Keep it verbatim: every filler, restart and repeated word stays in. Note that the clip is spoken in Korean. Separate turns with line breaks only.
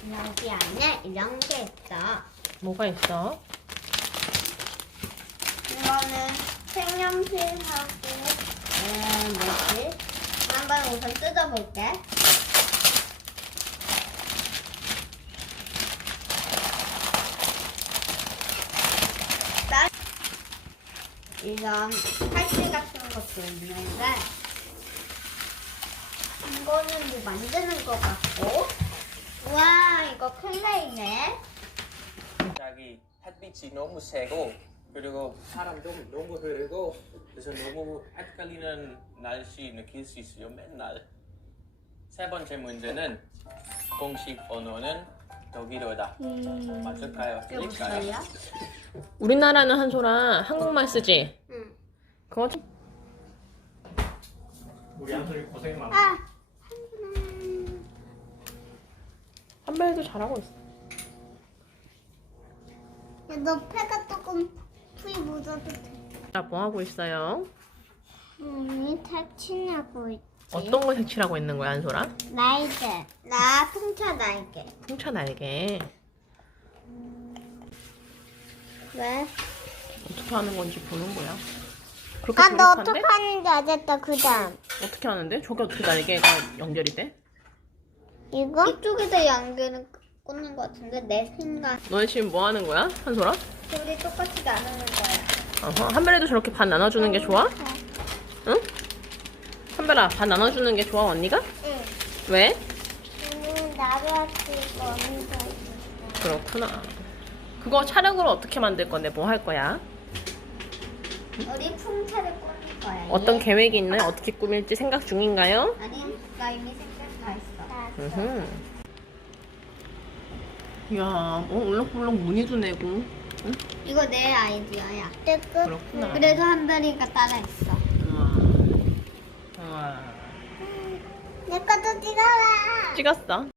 여기 안에 이런 게 있어.
뭐가 있어?
이거는 색연필하고 음, 뭐지? 한번 우선 뜯어볼게. 이런 팔찌 같은 것도 있는데 이거는 뭐 만드는 것 같고 와 이거 클레이네.
자기 햇빛이 너무 세고 그리고 바람도 너무 흐르고 그래서 너무 헷갈리는 날씨 느낄 수 있어요 맨날. 세 번째 문제는 공식 언어는 독일어다.
음,
맞을까요?
이게 무슨 말이야?
우리나라는 한소라 한국말 쓰지?
응.
그거 좀
우리 한솔이 고생 많아.
아!
한별도 잘하고 있어.
야, 너 패가 조금 풀이 묻어도 돼.
자, 뭐 하고 있어요?
음, 탈취하고 있지.
어떤 걸 색칠하고 있는 거야, 한소라?
날개. 나 풍차 날개.
풍차 날개.
왜?
어떻게 하는 건지 보는 거야. 그렇게
아, 너
조립한데?
어떻게 하는지 알겠다, 그 다음.
어떻게 하는데? 저게 어떻게 날개가 연결이 돼?
이거? 이쪽에다 연결을 꽂는 것 같은데, 내 생각.
너네 지금 뭐 하는 거야, 한소라?
둘이 똑같이 나누는 거야.
어허, 한별이도 저렇게 반 나눠주는 게 좋아? 응? 한별아, 반 나눠주는 게 좋아, 언니가?
응.
왜?
음, 나를 쓰고 언니가 있어.
그렇구나. 그거 촬영으로 어떻게 만들 건데 뭐 할 거야?
우리 풍차를 꽂을 거야.
어떤
얘.
계획이 있나요? 어떻게 꾸밀지 생각 중인가요?
아니, 나 이미 생각 다 했어.
으흠. 이야, 어, 울렁불렁 무늬도 내고. 응?
이거 내 아이디어야.
그렇구나.
그래서 한별이가 따라했어.
우와. 우와.
내 것도 찍어라.
찍었어.